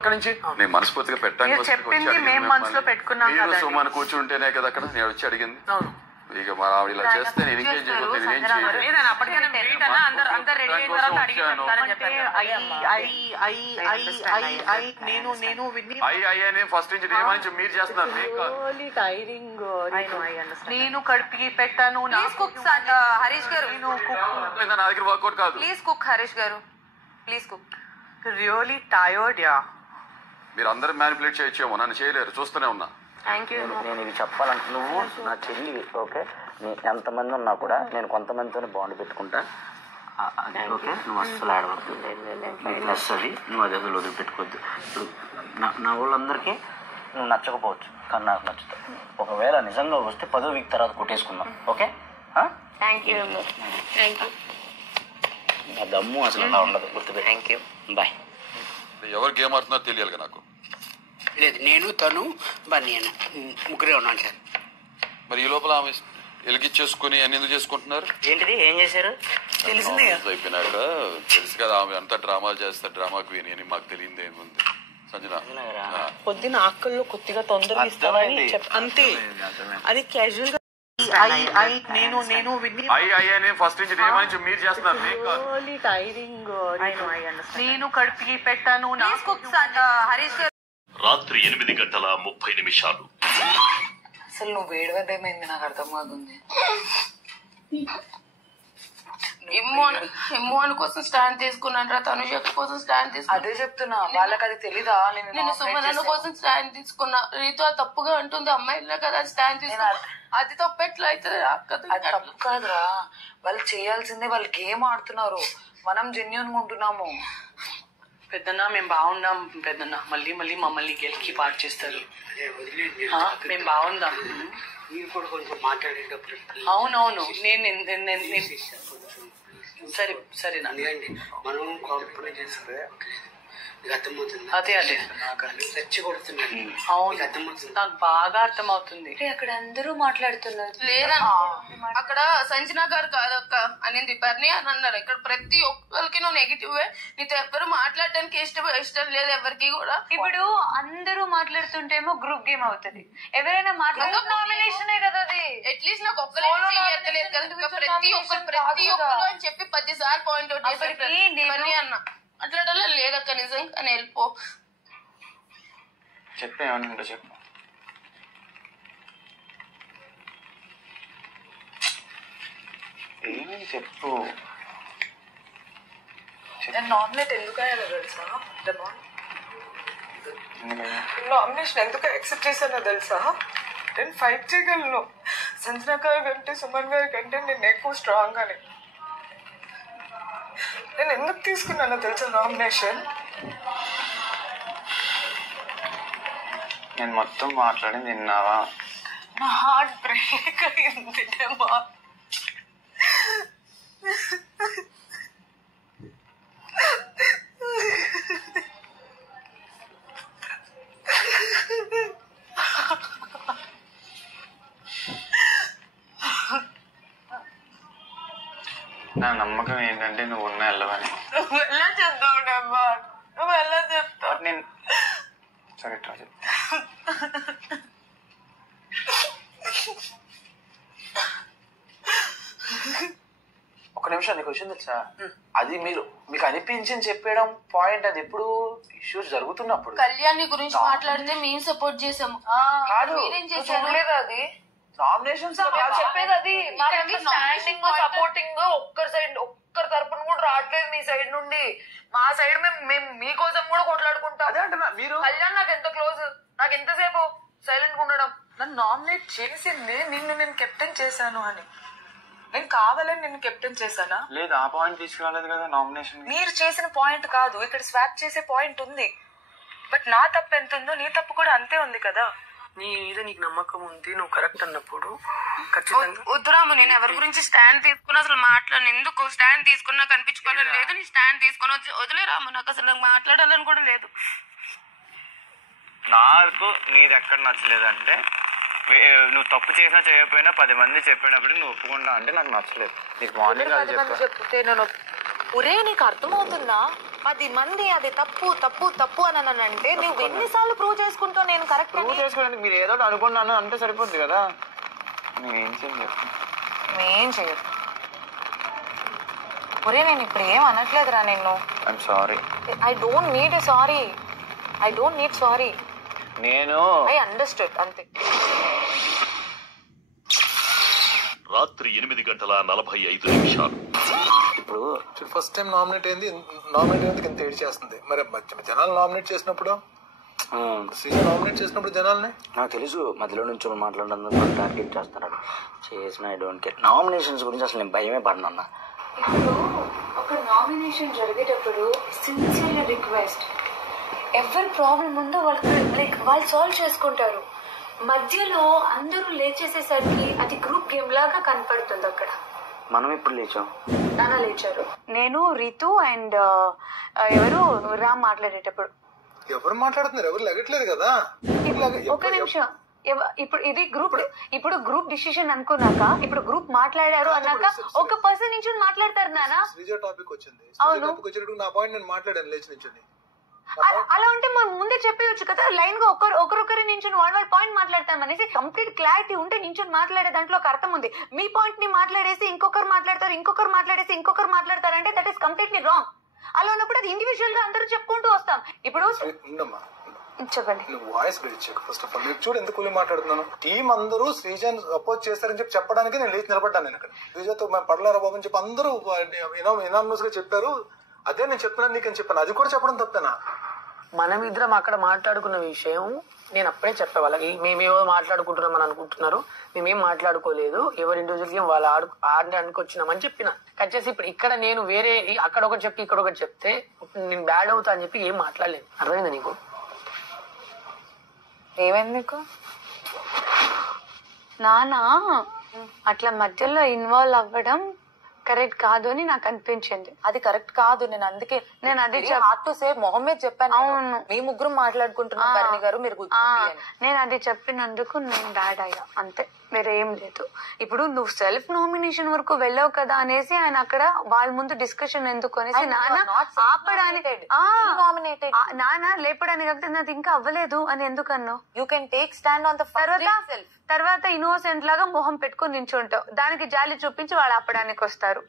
అక్కడి నుంచి నేను మనస్ఫూర్తిగా పెట్టడానికి చెప్పింది మేము మనసులో పెట్టుకున్నాం. మీరు సుమన్ కూర్చుంటేనే కదా అక్కడ నేను వచ్చి అడిగింది. ఇక మరి ఆవిడ ఇలా చేస్తే నేను ఇంకేం చేయబోతుంది, నేనేం చేయలేదు. ఫస్ట్ నుంచి నుంచి మీరు చేస్తున్నారు. నేను కడిపి పెట్టాను. హరీష్ గారు నా దగ్గర వర్కౌట్ కాదు. ప్లీజ్ కుక్ హరీష్ గారు, please cook. Really tired yeah. మీరు అందరూ మ్యానిపులేట్ చేయొచ్చేమో, నన్ను చేయలేరు, చూస్తూనే ఉన్నా. నేను ఇది చెప్పాలంటే నువ్వు నా చెల్లి, ఓకే? ఎంతమంది ఉన్నా కూడా నేను కొంతమందితో బాండ్ పెట్టుకుంటా, ఓకే? నువ్వు అస్సలు ఆడవద్దు, నచ్చది నువ్వు అది అసలు వదిలిపెట్టుకోవద్దు. ఇప్పుడు నా వాళ్ళందరికీ నువ్వు నచ్చకపోవచ్చు, కానీ నాకు నచ్చుతావు. ఒకవేళ నిజంగా వస్తే 10వ వీక్ తర్వాత కొట్టేసుకుందాం, ఓకే? నా దమ్ము అసలు అలా ఉండదు, గుర్తుపెట్టు. Thank you, bye. ఎవరు గేమ్ ఆడుతున్నారో తెలియాలి నాకు. లేదు, నేను తను బన్నీయను ముగ్గురే ఉన్నాను సార్. మరి ఈ లోపల ఆమె ఎలిగిచ్చేసుకుని అన్ని ఎందుకు చేసుకుంటున్నారు? ఏంటిది, ఏం చేశారు? తెలిసిందే అయిపోయినాక తెలుసు కదా ఆమె అంతా డ్రామాలు చేస్తారు, డ్రామా క్వీన్ అని. మాకు తెలియదు ఏముంది సంజన. పొద్దున ఆకల్లో కొద్దిగా తొందరగా ఇస్తామని అంతే, అది క్యాజువల్ గా. ఫస్ట్ నుంచి నుంచి మీరు చేస్తున్నారు. నేను కడిపి పెట్టాను. హరీష్ గారు రాత్రి 8:30 అసలు నువ్వు వేడవదేమైంది నాకు అర్థం కాదుంది. ఇమ్మోన్ కోసం స్టాండ్ తీసుకున్నాను రా, తనుజ కోసం స్టాండ్ తీసుకున్నా. అదే చెప్తున్నా, వాళ్ళకి అది తెలీదా? నేను సుమన్ కోసం స్టాండ్ తీసుకున్నా. రీతో తప్పుగా అంటుంది, అమ్మాయిలే కదా స్టాండ్ తీసుకున్నా. అది తప్పు ఎట్లా అవుతుంది? అది తప్పు కాదురా, వాళ్ళు చేయాల్సిందే. వాళ్ళు గేమ్ ఆడుతున్నారు, మనం జెన్యూన్ గా ఉంటున్నాము. పెద్దన్నా మేము బాగున్నాం పెద్దన్నా, మళ్ళీ మళ్ళీ మమ్మల్ని గెలికి పాటు చేస్తారు. మేము బాగుందాం. మీరు కూడా కొంచెం మాట్లాడేటప్పుడు అవునవును. నేను సరే సరేనా, మనం కాంప్రమైజ్ చేస్తే అర్థమవుతుంది. అదే నాకు రెచ్చి కొడుతున్నాను. అవును, అర్థమవుతుంది, నాకు బాగా అర్థమవుతుంది. అక్కడ అందరూ మాట్లాడుతున్నారు. లేదా అక్కడ సంజన గారు కాదక్క అనింది, బర్నీ అని అన్నారు. ఇక్కడ ప్రతి ఒక్కరికి నువ్వు నెగిటివ్. నీతో ఎవరు మాట్లాడడానికి ఇష్టం లేదు ఎవరికి కూడా. ఇప్పుడు అందరూ మాట్లాడుతుంటేమో గ్రూప్ గేమ్ అవుతుంది. ఎవరైనా నామినేషన్ కదా అది. అట్లీస్ట్ నాకు ఒక్కలేదు కదా, ప్రతి ఒక్కరు అని చెప్పి 10 సార్లు పాయింట్ అవుట్ చేసి బర్నీ అన్న అట్లా లేదక్క నిజంగా వెళ్ళిపో. చెప్పేమన్నా చెప్పు. ఏమని చెప్పు. నామినేట్ ఎందుకు అయ్యాలో తెలుసా? నామినేషన్ ఎందుకు యాక్సెప్ట్ చేశానో తెలుసా? నేను ఫైట్ చేయగలను. సంజన గారి కంటే సుమన్ గారి కంటే నేను ఎక్కువ స్ట్రాంగ్ అని. నేను ఎందుకు తీసుకున్నానో తెలుసా నామినేషన్? నేను మొత్తం మాట్లాడి విన్నావా? నా హార్ట్ బ్రేక్ అయింది. నా నమ్మకం ఏంటంటే నువ్వు ఉన్న వెళ్ళవని. నువ్వు ఎలా చెప్తావు డబ్బా? నువ్వు ఎలా చెప్తావు? నేను సరే ట్రై చెప్తా. ఒక నిమిషం, నీకు విషయం తెలుసా? అది మీకు అనిపించింది చెప్పడం పాయింట్. అది ఎప్పుడు ఇష్యూస్ జరుగుతున్నప్పుడు కళ్యాణ్ గురించి మాట్లాడితే మేము సపోర్ట్ చేసాము. మీరేం చేశారు? అది నామినేషన్స్ చెప్పేది అది. స్టాండింగ్ సపోర్టింగ్ ఒక్కరి తరపున కూడా రావట్లేదు మీ సైడ్ నుండి. మా సైడ్ మేము మీకోసం కూడా కొట్లాడుకుంటాం. అదే అంటున్నా. మీరు కళ్యాణ్ నాకు ఎంత క్లోజ్, నాకు ఎంతసేపు సైలెంట్ గా ఉండడం. నన్ను నామినేట్ చేసింది నేను కెప్టెన్ చేశాను అని. నేను కావాలని నేను కెప్టెన్ చేశానా? లేదు, ఆ పాయింట్ తీసుకురాలేదు కదా నామినేషన్. మీరు చేసిన పాయింట్ కాదు, ఇక్కడ స్వాప్ చేసే పాయింట్ ఉంది. బట్ నా తప్పు ఎంత ఉందో నీ తప్పు కూడా అంతే ఉంది కదా. నీ మీద నీకు నమ్మకం ఉంది, నువ్వు కరెక్ట్ అన్నప్పుడు ఖచ్చితంగా. వద్దురాము, నేను ఎవరి గురించి స్టాండ్ తీసుకున్నా అసలు మాట్లాడను. ఎందుకు స్టాండ్ తీసుకున్నా కనిపించుకోవాలని లేదు. నీ స్టాండ్ తీసుకుని వదిలేరాము, నాకు అసలు నాకు మాట్లాడాలని కూడా లేదు. నాకు నీది ఎక్కడ నచ్చలేదంటే, నువ్వు తప్పు చేసినా చేయకపోయినా 10 మంది చెప్పేటప్పుడు నువ్వు ఒప్పుకుంటా అంటే నాకు నచ్చలేదు. నీకు మార్నింగ్ అది చెప్తే నేను ఒరే నీకు అర్థమవుతుందా 10 మంది అది తప్పు తప్పు తప్పు అని అంటే నువ్వు ఎన్నిసార్లు ప్రూవ్ చేసుకుంటావు నేను కరెక్ట్ ప్రూవ్ చేసుకోవడానికి మీరు ఏదో అనుకున్నాను అంటే సరిపోద్ది కదా. నేనేం చేయను. ఏం చేయరు. ఒరే నేను ఇప్పుడు ఏం అనట్లేదురా నిన్ను. I'm sorry. I don't need sorry. I don't need sorry. నేను ఐ అండర్స్టూడ్ అంతే. రాత్రి 8:45 ఇప్పుడు ఫస్ట్ టైం నామినేట్ అయింది ఇంత ఏడ్ చేస్తుంది. మరి జనాలు నామినేట్ చేసినప్పుడు సీజన్ నామినేట్ చేసినప్పుడు జనాల్ని నాకు తెలుసు మధ్యలో నుంచి మాట్లాడడం టార్గెట్ చేస్తున్నాడు చేసిన. I don't care. నామినేషన్స్ గురించి అసలు నేను భయమే పడను అన్న. ఇప్పుడు ఒక నామినేషన్ జరిగేటప్పుడు సిన్సియర్లీ రిక్వెస్ట్, ఎవరి ప్రాబ్లం ఉందో వాళ్ళు సాల్వ్ చేసుకుంటారు. మధ్యలో అందరూ లేచేసేసరికి అది గ్రూప్ గేమ్ లాగా కనపడుతుంది. అక్కడ మనం ఇప్పుడు లేచాం, నాన్న లేచారు, నేను రితు అండ్ ఎవరు రామ్ మాట్లాడేటప్పుడు. ఎవరు మాట్లాడుతున్నారు? ఎవరు లెగట్లేదు కదా. ఒక నిమిషం. ఇప్పుడు ఇది గ్రూప్ డిసిషన్ అనుకున్నాక ఇప్పుడు గ్రూప్ మాట్లాడారు అన్నాక ఒక పర్సన్ నుంచి మాట్లాడతారు నాన్న. శ్రీజ టాపిక్ వచ్చింది. టాపిక్ వచ్చేటప్పుడు నా పాయింట్ నేను మాట్లాడాను లేచి నుంచి. అలా ఉంటే మనం ముందే చెప్పవచ్చు కదా, లైన్ గా ఒకరొకరి నుంచి వాళ్ళ పాయింట్ మాట్లాడతాం అనేసి. కంప్లీట్ క్లారిటీ ఉంటే నించొని మాట్లాడే దాంట్లో ఒక అర్థం ఉంది. మీ పాయింట్ ని మాట్లాడేసి ఇంకొకరు మాట్లాడతారు అంటే దట్ ఈస్ కంప్లీట్లీ రాంగ్. అలా ఉన్నప్పుడు అది ఇండివిజువల్ గా అందరూ చెప్పుకుంటూ వస్తాం. ఇప్పుడు చెప్పండి. Voice break first of all. మీరు చూడు ఎంత కూలి మాట్లాడుతున్నాను. టీం అందరూ శ్రీజన్ అపోజ్ చేస్తారని చెప్పి చెప్పడానికి నేను లేచి నిలబడ్డాను. నేను ఇక్కడ శ్రీజతో పడలారా బాబు అని చెప్పి అందరూ ఇనామస్ గా చెప్పారు. అదే నేను చెప్తున్నాను నీకని చెప్పాను. అది కూడా చెప్పడం తప్పేనా? మనం ఇద్దరం అక్కడ మాట్లాడుకున్న విషయం నేను అప్పుడే చెప్పే వాళ్ళకి. మేమేమో మాట్లాడుకుంటున్నామని అనుకుంటున్నారు, మేమేం మాట్లాడుకోలేదు. ఎవరి ఇండివిజువల్ గేమ్ వాళ్ళు ఆడడానికి వచ్చినామని చెప్పిన. కట్ చేసి ఇప్పుడు ఇక్కడ నేను వేరే అక్కడ ఒకటి చెప్పి ఇక్కడ ఒకటి చెప్తే నేను బ్యాడ్ అవుతా అని చెప్పి ఏం మాట్లాడలేదు. అర్థమైందా నీకు? ఏమైంది నీకు? నానా అట్లా మధ్యలో ఇన్వాల్వ్ అవ్వడం కరెక్ట్ కాదు అని నాకు అనిపించింది. అది కరెక్ట్ కాదు. నేను అది హార్ట్ టు సే మొహమ్మద్ చెప్పాను. అవును, మీ ముగ్గురు మాట్లాడుకుంటున్నాం భరణి గారు మీరు. నేను అది చెప్పినందుకు నేను బ్యాడ్ అయ్యా అంతే, వేరే ఏం లేదు. ఇప్పుడు నువ్వు సెల్ఫ్ నామినేషన్ వరకు వెళ్ళావు కదా అనేసి ఆయన అక్కడ వాళ్ళ ముందు డిస్కషన్ ఎందుకు అనేసి నాన్న ఆపడానికి నాన్న లేపడానికి అది ఇంకా అవ్వలేదు అని ఎందుకు అన్నావు? You can take stand on the తర్వాత ఇన్నోసెంట్ లాగా మొహం పెట్టుకుని నించుంటావు. దానికి జాలి చూపించి వాళ్ళు ఆపడానికి వస్తారు.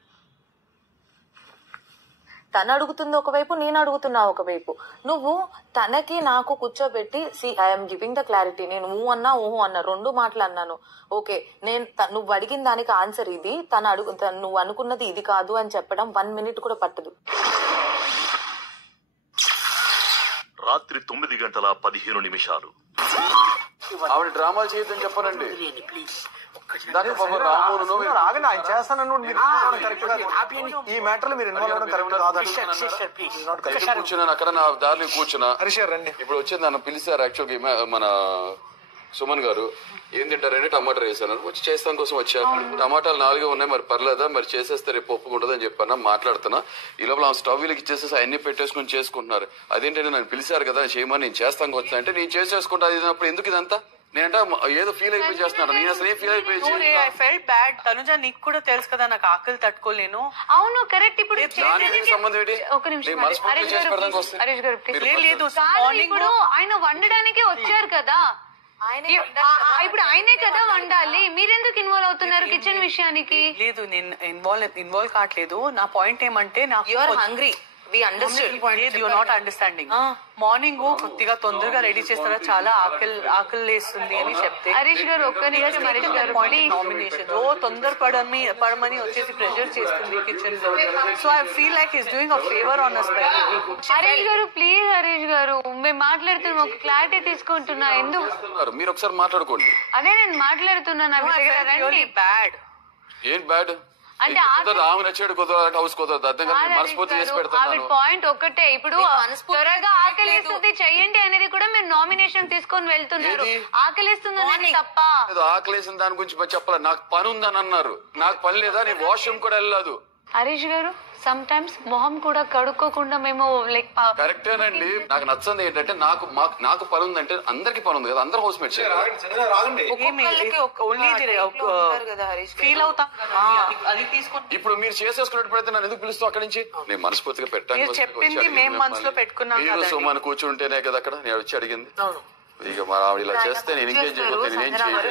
తను అడుగుతుంది ఒకవైపు, నేను అడుగుతున్నా ఒకవైపు. నువ్వు తనకి నాకు కూర్చోబెట్టి ఐఎమ్ గివింగ్ ద క్లారిటీ. నేను అన్నా ఊహు అన్నా 2 మాటలు అన్నాను. ఓకే, నువ్వు అడిగిన దానికి ఆన్సర్ ఇది, నువ్వు అనుకున్నది ఇది కాదు అని చెప్పడం 1 మినిట్ కూడా పట్టదు. రాత్రి 9:15 ఆవిడ డ్రామాలు చేయొద్దని చెప్పనండి. ఆయన చేస్తాను. ఈ మ్యాటర్ లో మీరు ఇన్వాల్వ్ అవ్వడం కరెక్ట్ కాదు. కూర్చున్నాను అక్కడ, నా దారిలో కూర్చున్నా. హరీష్ రండి. ఇప్పుడు వచ్చి నన్ను పిలిచారు. యాక్చువల్గా మన సుమన్ గారు ఏం తింటారంటే టమాటా వేసాను. వచ్చి చేస్తాం కోసం వచ్చాను. టమాటాలు 4 ఉన్నాయి, మరి పర్లేదా, మరి చేసేస్తే రేపు ఒప్పుకుంటుంది అని చెప్పాను. మాట్లాడుతున్నా. ఈ లోపల ఆ స్టవ్ వీళ్ళకి ఇచ్చేసేసి అవన్నీ పెట్టేసుకుని చేసుకుంటున్నారు. అదేంటంటే నన్ను పిలిచారు కదా చేయమని, నేను చేస్తాను వచ్చా అంటే నేను చేసేసుకుంటా. అది అయినప్పుడు ఎందుకు ఇదంతా? నేనంటే ఏదో ఫీల్ అయిపోయి చేస్తున్నాను. నేను అసలు ఏం ఫీల్ అయిపోయి తనుజ నీకు కూడా తెలుసు కదా నాకు ఆకలి తట్టుకోలేను. అవును కరెక్ట్. ఇప్పుడు సంబంధం ఏంటి? ఒక నిమిషం మనస్ఫూర్తి చేసి పెడదానికి వస్తే హరీష్ గారు ఇప్పుడు ఆయన వండడానికే వచ్చారు కదా, ఇప్పుడు ఆయనే కదా వండాలి. మీరెందుకు ఇన్వాల్వ్ అవుతున్నారు కిచెన్ విషయానికి? లేదు, నేను ఇన్వాల్వ్ కావట్లేదు. నా పాయింట్ ఏమంటే నాకు హంగ్రీ. మార్నింగ్ కొద్దిగా తొందరగా రెడీ చేస్తారా, చాలా ఆకలి వేస్తుంది అని చెప్తే హరీష్ గారు ఒక్క నిమిషం. హరీష్ గారు నామినేషన్ పడమని వచ్చేసి ప్రెషర్ చేస్తుంది కిచెన్ లో. So I feel like is doing a favour on us. Harish గారు ప్లీజ్, హరీష్ గారు మేము మాట్లాడుతున్నాం, ఒక క్లారిటీ తీసుకుంటున్నా. ఎందుకు మీరు ఒకసారి మాట్లాడుకోండి. అదే నేను మాట్లాడుతున్నా. బ్యాడ్ ఏం బ్యాడ్ అంటే ఆమె నచ్చాడు కుదరదు, హౌస్ కుదరదు. అర్థం కాదు. మనస్ఫూర్తి చేసి పెడతాను. పాయింట్ ఒకటే, ఇప్పుడు త్వరగా ఆకలిస్తుంది చెయ్యండి అనేది కూడా మీరు నామినేషన్ తీసుకొని వెళ్తున్నారు. ఆకలిస్తుంది తప్ప ఆకలేసిన దాని గురించి చెప్పాలి. నాకు పని ఉందని అన్నారు. నాకు పని లేదా, నేను వాష్రూమ్ కూడా వెళ్ళలేదు. హరీష్ గారు సమ్ టైమ్స్ మొహం కూడా కడుక్కోకుండా మేము లైక్ కరెక్టేనండి. నాకు నచ్చంది ఏంటంటే నాకు పని ఉందంటే అందరికి పని ఉంది కదా, అందరు హౌస్ మేట్స్ ఫీల్ అవుతాం అది తీసుకొని. ఇప్పుడు మీరు చేసేసుకున్నప్పుడైతే నన్ను ఎందుకు పిలుస్తాం అక్కడి నుంచి? నేను మనస్ఫూర్తిగా పెట్టాను. చెప్పింది మేము మనసులో పెట్టుకున్నాం. మీరు సుమన్ కూర్చుంటేనే కదా అక్కడ నేను వచ్చి అడిగింది. ఇక మరి ఆవిడ ఇలా చేస్తే నేను ఇంకేం చేయబోతే నేనేం చేయలేదు.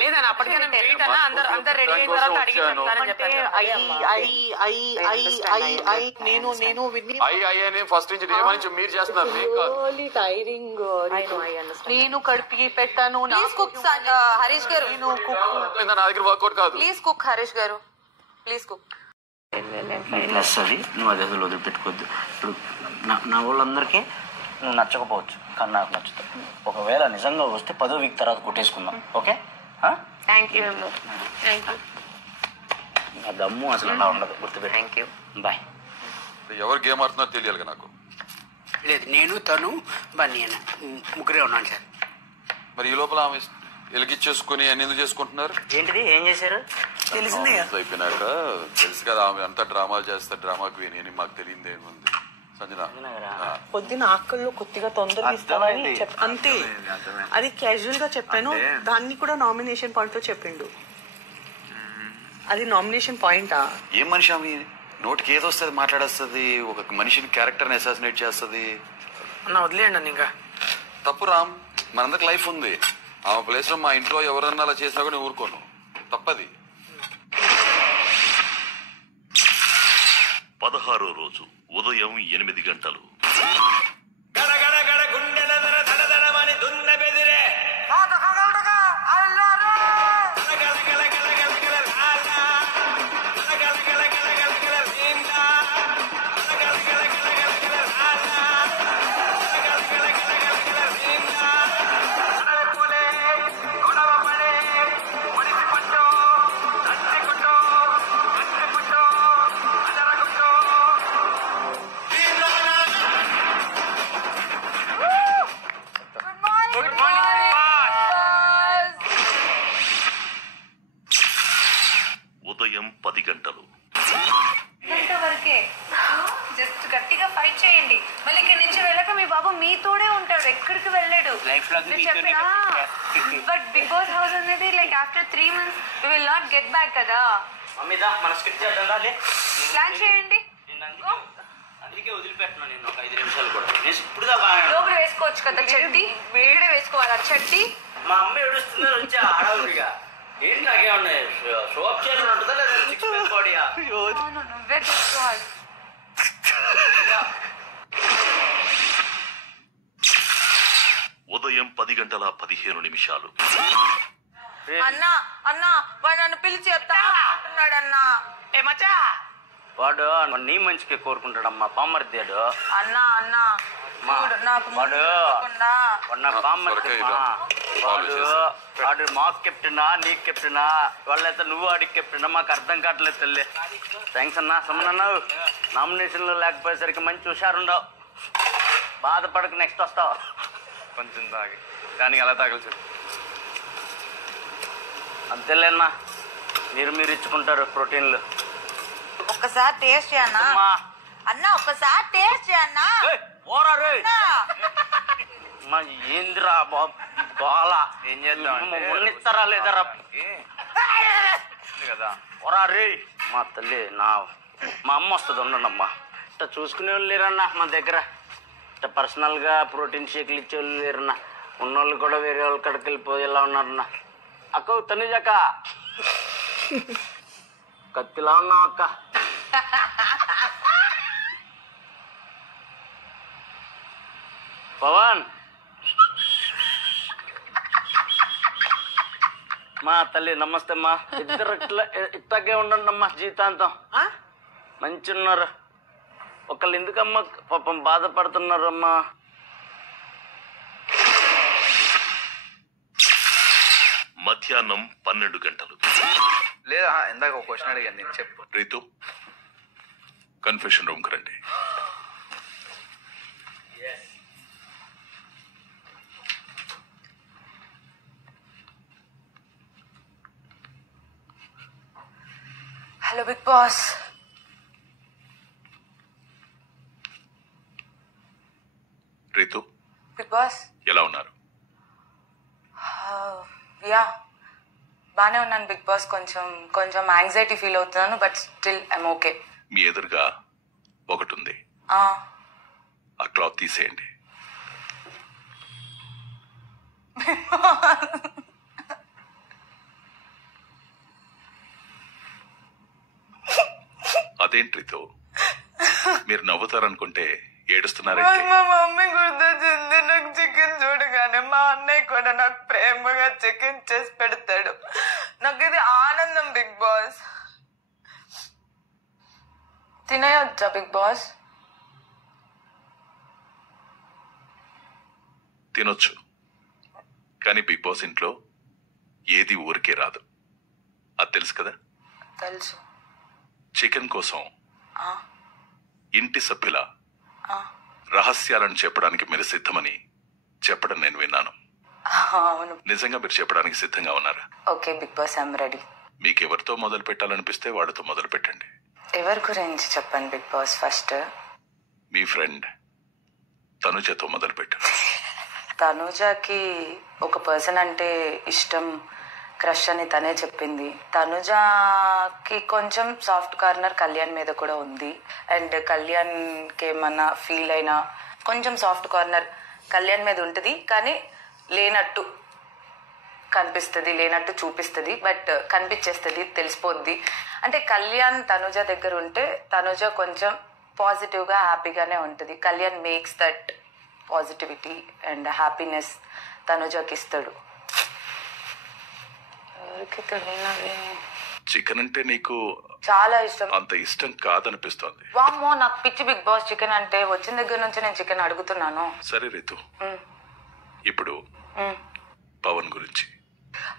ఫస్ట్ నుంచి నుంచి మీరు చేస్తున్నారు. నేను కడిపి పెట్టాను. హరీష్ గారు నా దగ్గర వర్కౌట్ కాదు. ప్లీజ్ కుక్ హరీష్ గారు ప్లీజ్ కుక్. ప్లస్ అది నువ్వు అది అసలు వదిలిపెట్టుకోవద్దు. ఇప్పుడు నా వాళ్ళందరికీ నువ్వు నచ్చకపోవచ్చు, కానీ నాకు నచ్చుతావు. ఒకవేళ నిజంగా వస్తే 10వ వీక్ తర్వాత కొట్టేసుకుందాం. ఓకే? Thank you. నా దమ్ము అసలు అలా ఉండదు, గుర్తుపెట్టు. Thank you. బాయ్. ఎవరు గేమ్ ఆడుతున్నారో తెలియాలి నాకు. లేదు, నేను తను బన్నీ ముగ్గురే ఉన్నాను సార్. మరి ఈ లోపల ఆమె ఎలిగిచ్చేసుకుని అన్ని ఎందుకు చేసుకుంటున్నారు? ఏంటిది, ఏం చేశారు? తెలిసిందే అయిపోయినాక తెలుసు కదా ఆమె అంతా డ్రామాలు చేస్తారు. డ్రామాకి విని మాకు తెలియదు ఏముంది. సంజన పొద్దున ఆకల్లో కొద్దిగా తొందరగా ఇస్తామని అంతే. అది క్యాజువల్ గా చెప్పాను. దాన్ని కూడా నామినేషన్ పాయింట్ తో చెప్పిండు. అది నామినేషన్ పాయింటా? ఏం మనిషి ఆమె నోటికి ఏదో వస్తుంది మాట్లాడేస్తుంది. ఒక మనిషిని క్యారెక్టర్ని అసాసినేట్ చేస్తుంది. వదిలేయండి. ఇంకా తప్పు రామ్, మనందరికి లైఫ్ ఉంది. ఆమె ప్లేస్ లో మా ఇంట్లో ఎవరన్నా అలా చేసినా కూడా నేను ఊరుకోను. తప్పది. 16వ రోజు ఉదయం 8 గంటలు. ఉదయం 10 గంటలు. వరకే జస్ట్ గట్టిగా ఫైట్ చేయండి. మళ్ళీ ఇక్కడి నుంచి వెళ్ళక మీ బాబు మీతోనే ఉంటాడు, ఎక్కడికి వెళ్ళాడు. బట్ బిగ్ బాస్ హౌస్ అనేది like after 3 months we will not get back కదా. ప్లాన్ చేయండి. అందుకే వదిలిపెట్టినా నేను ఒక 5 నిమిషాలు కూడా. ఇప్పుడు లోపల వేసుకోవచ్చు కదా చెట్టి, వేడిగా వేసుకోవాలి ఆ చెట్టి. మా అమ్మ ఏడుస్తుందని వచ్చి ఆడవుడిగా ఏంటి నాకేమన్నా షోప్ చేయాలని ఉంటుందా లేదా సిక్స్ ప్యాక్ బాడీయా? నువ్వే తీసుకోవాలి. ఉదయం 10:15. అన్నా అన్నా వాడు నన్ను పిలిచి చెప్తాడు అన్నా. వాడు నీ మంచికే కోరుకుంటాడమ్మా, పామర్దేడు. అన్నా అన్నా నాకు వాడు మాకు కెప్టెనా నీకు కెప్టెనా, వాళ్ళైతే నువ్వు ఆడికి కెప్టెనా మాకు అర్థం కావట్లేదు తల్లి. థ్యాంక్స్ అన్నా. సమ్మన్నావు నామినేషన్ లో లేకపోయేసరికి మంచి హుషారుండవు. బాధపడకు, నెక్స్ట్ వస్తావు. కొంచెం తాగి దానికి ఎలా తాగలి అంతేలేనా, మీరు ఇచ్చుకుంటారు ప్రోటీన్లు. ఒక్కసారి టేస్ట్ చేయన్నా అన్నా, ఒక్కసారి టేస్ట్ చేయన్నా. ఏందిరా బాబు బాలా, ఏం చేద్దాం ఇస్తారా లేదరా కదా ఓరా రే. మా తల్లి మా అమ్మ వస్తుంది ఉండమ్మా. ఇట్లా చూసుకునే వాళ్ళు లేరన్నా మా దగ్గర. ఇట్లా పర్సనల్గా ప్రోటీన్ షేక్లు ఇచ్చే వాళ్ళు లేరన్నా. ఉన్నోళ్ళు కూడా వేరే వాళ్ళ కడికి వెళ్ళిపోయేలా ఉన్నారన్నా. అక్క తనుజక్క కత్తిలా ఉన్నావు అక్క. పవన్ మా తల్లి నమస్తే అమ్మా. ఇద్దరు ఇట్లాగే ఉండండి అమ్మా జీవితాంతం. మంచి ఉన్నారు. ఒకళ్ళు ఎందుకమ్మా పాపం బాధపడుతున్నారు అమ్మా. మధ్యాహ్నం 12 గంటలు. లేదా ఇందాక ఒక క్వశ్చన్ అడిగాను నేను, చెప్పు. రీతు కన్ఫెషన్ రూమ్కి రండి. Hello Bigg Boss. బాస్. ఎలా ఉన్నారు? యా బానే ఉన్నాను బిగ్ బాస్. కొంచెం యాంగ్జైటీ ఫీల్ అవుతున్నాను, బట్ స్టిల్ ఐమ్ ఓకే. మీ ఎదురుగా ఒకటి ఉంది, ఆ క్లాత్ తీసేయండి. అదేంటితో మీరు నవ్వుతారనుకుంటే ఏడుస్తున్నారంటే? మా మమ్మీ గుర్తొచ్చింది. నాకు చికెన్ చూడగానే మా అన్నయ్య కూడా నాకు ప్రేమగా చికెన్ చేసి పెడతాడు. నాకు ఇది ఆనందం బిగ్ బాస్. తినేయొచ్చా బిగ్ బాస్? తినొచ్చు, కానీ బిగ్ బాస్ ఇంట్లో ఏది ఊరికే రాదు, అది తెలుసు కదా? తెలుసు. చికెన్ కోసం ఇంటి సభ్యుల రహస్యాలను చెప్పడానికి మీరు సిద్ధమని చెప్పడం నేను విన్నాను. అవును. నిజంగా మీరు చెప్పడానికి సిద్ధంగా ఉన్నారా? Okay Bigg Boss, I'm ready. మీకు ఎవరితో మొదలు పెట్టాలనిపిస్తే వాడితో మొదలు పెట్టండి. ఎవరి గురించి చెప్పండి బిగ్ బాస్? ఫస్ట్ మీ ఫ్రెండ్ తనుజతో మొదలు పెట్టండి. తనుజకి ఒక పర్సన్ అంటే ఇష్టం, క్రష్ అని తనే చెప్పింది. తనుజకి కొంచెం సాఫ్ట్ కార్నర్ కళ్యాణ్ మీద కూడా ఉంది. అండ్ కళ్యాణ్కి ఏమన్నా ఫీల్ అయినా కొంచెం సాఫ్ట్ కార్నర్ కళ్యాణ్ మీద ఉంటుంది, కానీ లేనట్టు కనిపిస్తుంది, లేనట్టు చూపిస్తుంది, బట్ కనిపించేస్తుంది, తెలిసిపోద్ది. అంటే కళ్యాణ్ తనుజ దగ్గర ఉంటే తనుజ కొంచెం పాజిటివ్గా హ్యాపీగానే ఉంటుంది. Kalyan makes that positivity and happiness తనుజకి ఇస్తాడు. చికెన్ అంటే నీకు చాలా ఇష్టం. అంత ఇష్టం కాదనిపిస్తోంది. వామ్మో, నాకు పిచ్చి బిగ్ బాస్ చికెన్ అంటే. వచ్చిన దగ్గర నుంచి నేను చికెన్ అడుగుతున్నాను. సరే రితు, ఇప్పుడు పవన్ గురించి.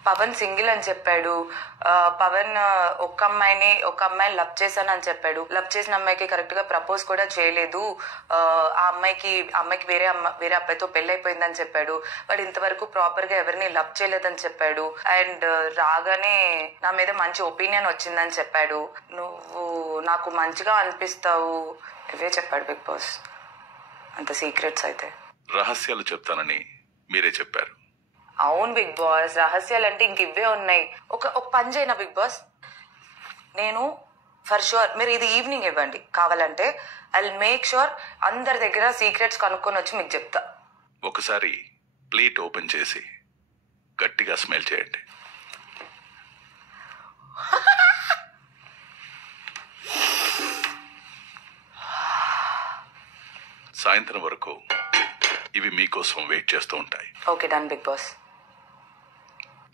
పవన్ సింగిల్ అని చెప్పాడు. పవన్ ఒక అమ్మాయిని లవ్ చేశానని చెప్పాడు. లవ్ చేసిన అమ్మాయికి కరెక్ట్ గా ప్రపోజ్ కూడా చేయలేదు. ఆ అమ్మాయికి వేరే అబ్బాయితో పెళ్ళైపోయిందని చెప్పాడు. వాడు ఇంతవరకు ప్రాపర్ గా ఎవరిని లవ్ చేయలేదని చెప్పాడు. అండ్ రాగానే నా మీద మంచి ఒపీనియన్ వచ్చిందని చెప్పాడు. నువ్వు నాకు మంచిగా అనిపిస్తావు, ఇవే చెప్పాడు బిగ్ బాస్. అంత సీక్రెట్స్ అయితే. రహస్యాలు చెప్తానని మీరే చెప్పారు. అవును బిగ్ బాస్, రహస్యాలు అంటే ఇంక ఇవే ఉన్నాయి. ఒక పని చేయనా బిగ్ బాస్, నేను ఫర్ షూర్ మీరు ఇది ఈవినింగ్ ఇవ్వండి కావాలంటే, ఐ విల్ మేక్ షూర్ అందరి దగ్గర సీక్రెట్స్ కనుక్కొని వచ్చి మీకు చెప్తా. ఒకసారి ప్లేట్ ఓపెన్ చేసి గట్టిగా స్మెల్ చేయండి. సాయంత్రం వరకు ఇవి మీకోసం వెయిట్ చేస్తూ ఉంటాయి. Okay done Bigg Boss.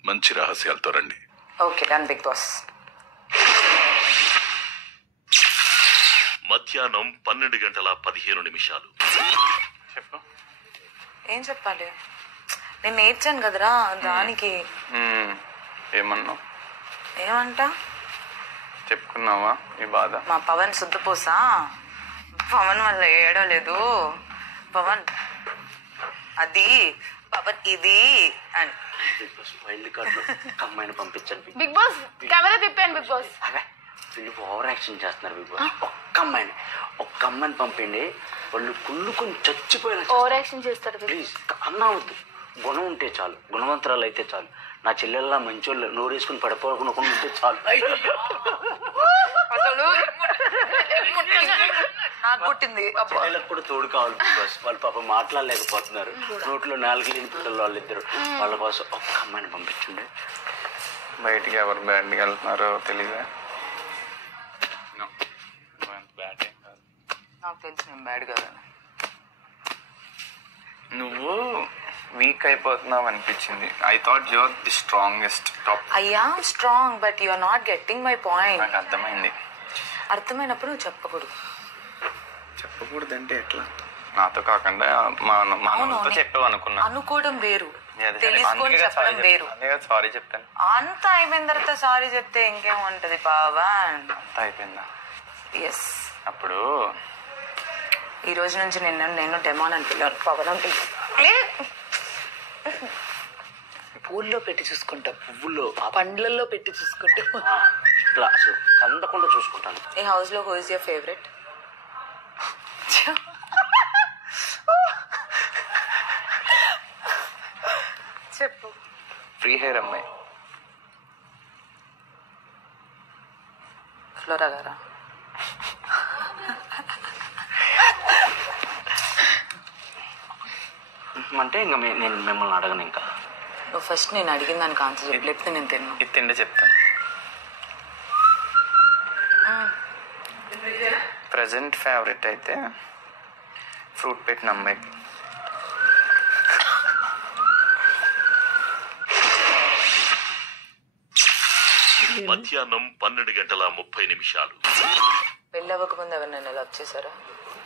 మంచి రహస్యాలతో రండి. Okay done Bigg Boss. మధ్యాహ్నం 12:15. చెప్పు. ఏం చెప్పాలి? నేను నేర్చాను కదరా దానికి. ఏమన్నావు? ఏమంటా? చెప్పుకున్నావా ఈ బాధ? మా పవన్ శుద్ధపోసా. పవన్ వల్ల ఏడలేదు. పవన్ అది, పవన్ ఇది అని. వైల్డ్ కార్డు అమ్మాయిని పంపించండి బిగ్ బాస్. కెమెరా తిప్పాను బిగ్ బాస్. వీళ్ళు ఓవర్ యాక్షన్ చేస్తున్నారు బిగ్ బాస్. ఒక్క అమ్మాయిని పంపిండి, వాళ్ళు కుళ్ళుకొని చచ్చిపోయిన ఓవర్ యాక్షన్ చేస్తారు. ప్లీజ్ అన్నవద్దు. గుణం ఉంటే చాలు, గుణవంతరాలు అయితే చాలు. నా చెల్లెల్లా మంచోళ్ళు నోరేసుకుని పడిపోకుండా ఉంటే చాలు. నాకు పుట్టింది చెల్లెలకు కూడా తోడు కావాలి బిగ్ బాస్. వాళ్ళు పాపం మాట్లాడలేకపోతున్నారు, నోట్లో 4 లేని పిల్లలు వాళ్ళిద్దరు. వాళ్ళ కోసం ఒక్క అమ్మాయిని పంపించండి. బయటికి ఎవరు బ్యాడ్కి వెళ్తున్నారో తెలీదా? బ్యాడ్ ఏం కాదు. నాకు తెలిసి నేను బ్యాడ్ కదా. నువ్వు వీక్ అయిపోతున్నావు అనిపించింది. I thought your the strongest top. I am strong, but you are not getting my point. నాకు అర్థమైంది. అర్థమైనప్పుడు నువ్వు చెప్పకూడదు. చెప్పకూడదంటే ఎట్లా? నాతో కాకుండా మానవులతో చెప్పావు అనుకున్నా. అనుకోవడం వేరు, తెలుసుకొని చెప్పడం వేరు. సారీ చెప్పాను. అంత అయిపోయిన తర్వాత సారీ చెప్తే ఇంకేముంటది పవన్? అంత అయిపోయిందా? ఎస్. అప్పుడు ఈ రోజు నుంచి నేను డెమాన్ అని పిల్లలు, పవన్ అని పిల్లలు. పూల్లో పెట్టి చూసుకుంటాం, పువ్వుల్లో పండ్లలో పెట్టి చూసుకుంటాం. ఇట్లా అసలు అందకుండా చూసుకుంటాను. ఈ హౌస్ లో హూ ఇస్ యువర్ ఫేవరెట్? చెప్పు. ఫ్రీ హెయిర్ అమ్మాయి. ఫ్లోరా గారా? అంటే ఇంకా నేను మిమ్మల్ని అడగను. ఇంకా నువ్వు ఫస్ట్ నేను అడిగిన దానికి ఆన్సర్ చెప్పు, లేకపోతే నేను తిన్నా. ఇది తిండే చెప్తాను. ప్రజెంట్ ఫేవరెట్ అయితే ఫ్రూట్ పెట్టిన అమ్మాయి. మధ్యాహ్నం 12:30. పెళ్ళి అవ్వకముందు ఎవరినైనా లవ్ చేశారా?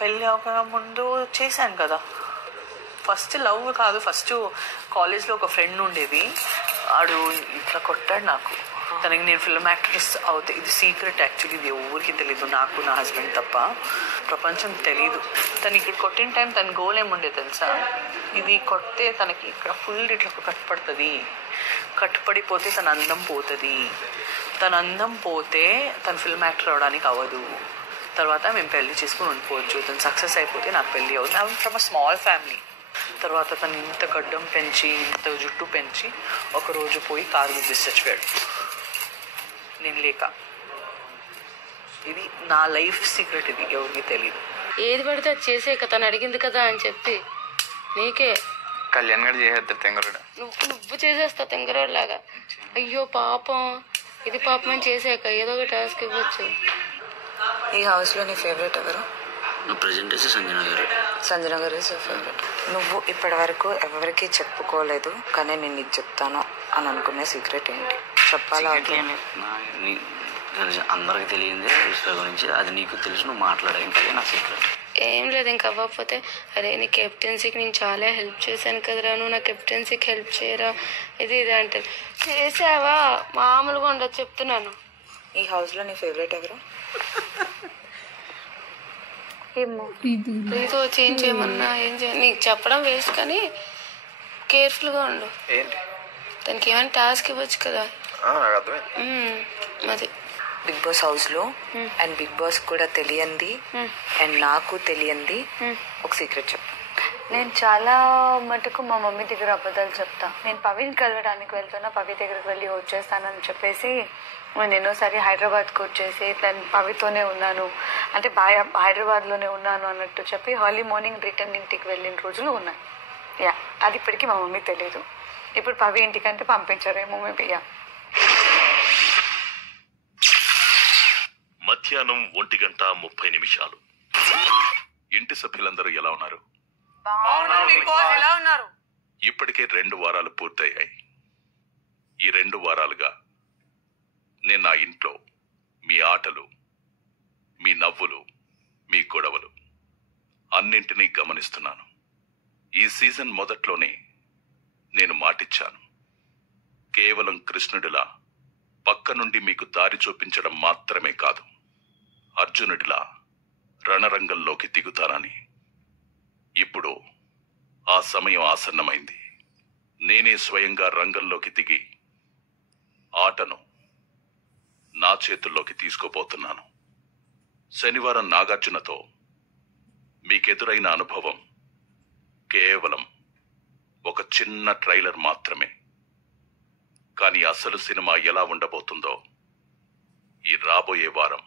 పెళ్ళి అవ్వక ముందు చేశాను కదా. ఫస్ట్ లవ్ కాదు, ఫస్ట్ కాలేజ్లో ఒక ఫ్రెండ్ ఉండేది. ఆడు ఇట్లా కొట్టాడు నాకు. తనకి నేను ఫిల్మ్ యాక్ట్రెస్ అవుతే, ఇది సీక్రెట్ యాక్చువల్లీ, ఇది ఎవరికి తెలీదు, నాకు నా హస్బెండ్ తప్ప, ప్రపంచం తెలీదు. తను ఇక్కడ కొట్టిన టైం తన గోల్ ఏముండే తెలుసా? ఇది కొడితే తనకి ఇక్కడ ఫుల్ ఇట్లా కట్టుపడుతుంది, కట్టుపడిపోతే తన అందం పోతుంది, తన అందం పోతే తను ఫిల్మ్ యాక్టర్ అవడానికి అవ్వదు, తర్వాత మేము పెళ్లి చేసుకుని ఉండిపోవచ్చు, తను సక్సెస్ అయిపోతే నాకు పెళ్ళి అవుతుంది. I from a small family. తర్వాత తను ఇంత గడ్డం పెంచి, ఇంత జుట్టు పెంచి ఒకరోజు పోయి కారు గుద్దేసి చచ్చిపోయాడు నేను లేక. ఇది నా లైఫ్ సీక్రెట్, ఇది ఎవరికి తెలియదు. ఏది పడితే అది చేసేక, తను అడిగింది కదా అని చెప్పి నీకే. కళ్యాణ్ గడు చేసేస్తారు తెంగరుడు. నువ్వు చేసేస్తావు తెంగరోడ్ లాగా. అయ్యో పాపం, ఇది పాపం అని చేసాక ఏదో ఒక టాస్క్ ఇవ్వచ్చు. ఈ హౌస్లో నీ ఫేవరెట్ ఎవరు? ప్రజెంట్ అయితే సంజన గారు. సంజన గారు ఇస్ యువర్ ఫేవరెట్. నువ్వు ఇప్పటి వరకు ఎవరికి చెప్పుకోలేదు కానీ నేను నీకు చెప్తాను అని అనుకునే సీక్రెట్ ఏంటి? చెప్పాలా? అందరికి తెలియందే విశ్వ గురించి, అది నీకు తెలుసు, నువ్వు మాట్లాడే ఇంకా నా సీక్రెట్. ఏం లేదు, ఇంకా అవ్వకపోతే అరే నీ కెప్టెన్సీకి నేను చాలా హెల్ప్ చేశాను కదరా, నువ్వు నా కెప్టెన్సీకి హెల్ప్ చేయరా, ఇది అంటే చేసావా మామూలుగా ఉండదు చెప్తున్నాను. ఈ హౌస్లో నీ ఫేవరెట్ ఎవరు? నీతో వచ్చి ఏం చేయమన్నా ఏం చేయ, నీకు చెప్పడం వేస్ట్ కానీ కేర్ఫుల్గా ఉండు. దానికి ఏమైనా టాస్క్ ఇవ్వచ్చు కదా. అది బిగ్ బాస్ హౌస్లో అండ్ బిగ్ బాస్ కూడా తెలియంది అండ్ నాకు తెలియంది ఒక సీక్రెట్ చెప్పు. నేను చాలా మటుకు మా మమ్మీ దగ్గర అబద్ధాలు చెప్తా. నేను పవిని కలవడానికి వెళ్తున్నా, పవి దగ్గరికి వెళ్ళి వచ్చేస్తానని చెప్పేసి నేను ఎన్నోసారి హైదరాబాద్కి వచ్చేసి తను పవితోనే ఉన్నాను అంటే హైదరాబాద్లోనే ఉన్నాను అన్నట్టు చెప్పి ఎర్లీ మార్నింగ్ రిటర్న్ ఇంటికి వెళ్ళిన రోజులు ఉన్నాయి. యా, అది ఇప్పటికీ మా మమ్మీ తెలియదు. ఇప్పుడు పవి ఇంటికంటే పంపించారేమో మేబీ. యా. మధ్యాహ్నం 1:30. ఇంటి సభ్యులందరూ ఎలా ఉన్నారు? ఎలా ఉన్నారు? ఇప్పటికే 2 వారాలు పూర్తయ్యాయి. ఈ 2 వారాలుగా నేను నా ఇంట్లో మీ ఆటలు, మీ నవ్వులు, మీ గొడవలు అన్నింటినీ గమనిస్తున్నాను. ఈ సీజన్ మొదట్లోనే నేను మాటిచ్చాను, కేవలం కృష్ణుడిలా పక్క నుండి మీకు దారి చూపించడం మాత్రమే కాదు, అర్జునుడిలా రణరంగంలోకి దిగుతానని. ఇప్పుడు ఆ సమయం ఆసన్నమైంది. నేనే స్వయంగా రంగంలోకి దిగి ఆటను నా చేతుల్లోకి తీసుకోబోతున్నాను. శనివారం నాగార్జునతో మీకెదురైన అనుభవం కేవలం ఒక చిన్న ట్రైలర్ మాత్రమే. కానీ అసలు సినిమా ఎలా ఉండబోతుందో ఈ రాబోయే వారం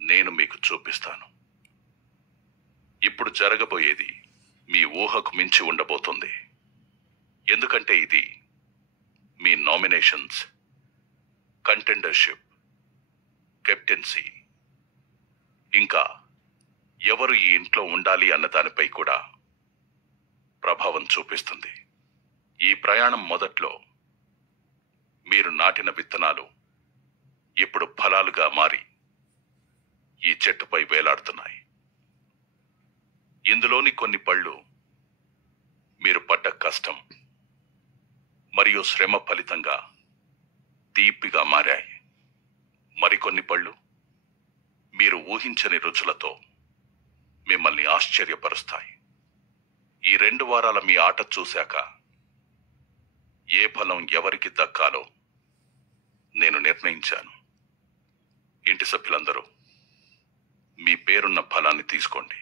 నేను మీకు చూపిస్తాను. ఇప్పుడు జరగబోయేది మీ ఊహకు మించి ఉండబోతుంది. ఎందుకంటే ఇది మీ నామినేషన్స్, కంటెండర్షిప్, కెప్టెన్సీ, ఇంకా ఎవరు ఈ ఇంట్లో ఉండాలి అన్న దానిపై కూడా ప్రభావం చూపిస్తుంది. ఈ ప్రయాణం మొదట్లో మీరు నాటిన విత్తనాలు ఇప్పుడు ఫలాలుగా మారి ఈ చెట్టుపై వేలాడుతున్నాయి. ఇందులోని కొన్ని పళ్ళు మీరు పడ్డ కష్టం మరియు శ్రమ ఫలితంగా తీపిగా మారాయి. మరికొన్ని పళ్ళు మీరు ఊహించని రుచులతో మిమ్మల్ని ఆశ్చర్యపరుస్తాయి. ఈ 2 వారాల మీ ఆట చూశాక ఏ ఫలం ఎవరికి దక్కాలో నేను నిర్ణయించాను. ఇంటి సభ్యులందరూ మీ పేరున్న ఫలాన్ని తీసుకోండి.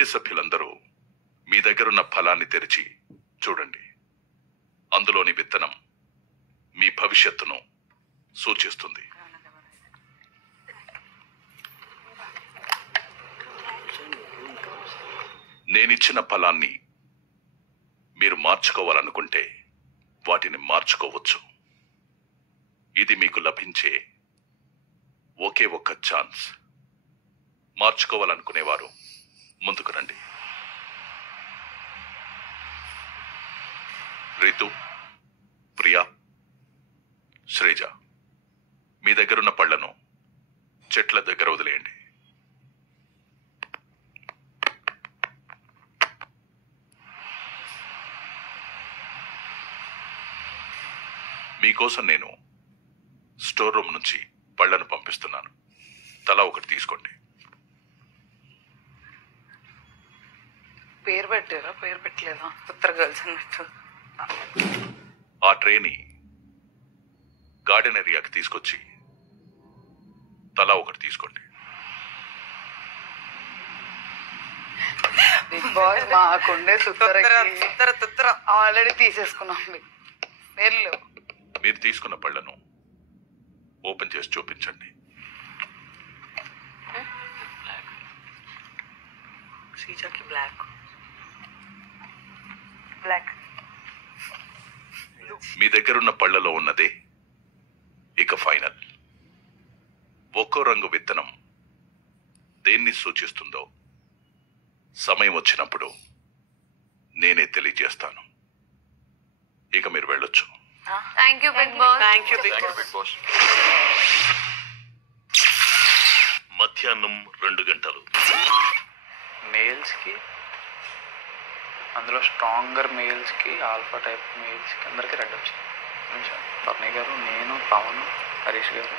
ఇంటి సభ్యులందరూ మీ దగ్గరున్న ఫలాన్ని తెరిచి చూడండి. అందులోని విత్తనం మీ భవిష్యత్తును సూచిస్తుంది. నేనిచ్చిన ఫలాన్ని మీరు మార్చుకోవాలనుకుంటే వాటిని మార్చుకోవచ్చు. ఇది మీకు లభించే ఒకే ఒక్క ఛాన్స్. మార్చుకోవాలనుకునేవారు ముందుకు రండి. రితు, ప్రియా, శ్రీజ, మీ దగ్గరున్న పళ్లను చెట్ల దగ్గర వదిలేయండి. మీకోసం నేను స్టోర్ రూమ్ నుంచి పళ్లను పంపిస్తున్నాను. తలా ఒకటి తీసుకోండి. పేరు పెట్టారా? పేరు పెట్టలేదా? ఉత్తర గర్ల్స్ అన్నట్టు. ఆ ట్రేని గార్డెన్ ఏరియాకి తీసుకొచ్చి తలా ఒకటి తీసుకోండి. బిగ్ బాస్ మాకుండే తుత్తర ఆల్రెడీ తీసేసుకున్నాం. పేర్లు మీరు తీసుకున్న పళ్లను ఓపెన్ చేసి చూపించండి. శ్రీజాకి బ్లాక్ బ్లాక్. మీ దగ్గరున్న పళ్లలో ఉన్నదే ఇక ఫైనల్. ఒక్కో రంగు విత్తనం దేన్ని సూచిస్తుందో సమయం వచ్చినప్పుడు నేనే తెలియజేస్తాను. ఇక మీరు వెళ్ళొచ్చు. Thank you big boss. Thank you big Boss. మధ్యాహ్నం 2 గంటలు. మేల్స్కి, అందులో స్ట్రాంగర్ మేల్స్కి, ఆల్ఫా టైప్ మేల్స్కి అందరికీ రెడ్ వచ్చింది. పర్ణి గారు, నేను, పవన్, హరీష్ గారు,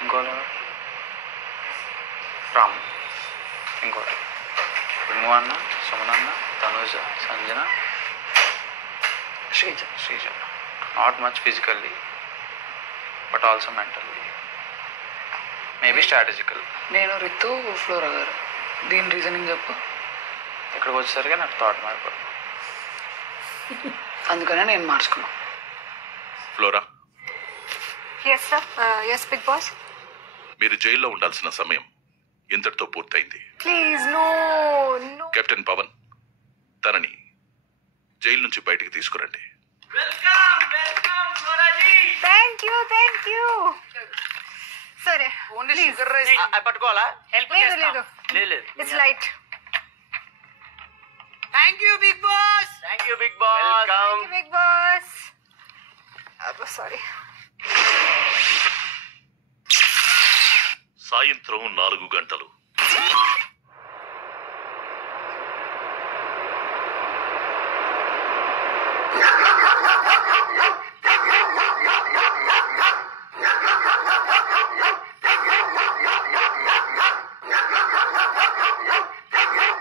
ఇంకోటి రామ్, ఇంకోటి విము అన్న, సుమన్ అన్న, Tanuja, Sanjana, Sreeja. Not much physically but also mentally, maybe strategical. నేను రితు, ఫ్లోరా గారు. దీని రీజనింగ్ చెప్పు. ఇక్కడికి వచ్చేసరికి నాకు థాట్ మారిపోయింది. అందుకనే నేను మార్చుకున్నా. Flora, yes sir. Yes big boss. మీరు జైల్లో ఉండాల్సిన సమయం ఇంతటితో పూర్తయింది. Please no no. Captain Pavan, తనని జైలు నుంచి బయటికి తీసుకురండి. థ్యాంక్ యూ సరే. ఓన్లీ షుగర్ రైస్ పట్టుకోవాలా? లేదు లేదు, లేదు. It's light. Thank you big boss. Thank you big boss. Welcome big boss. Sorry. సాయంత్రం 4 గంటలు.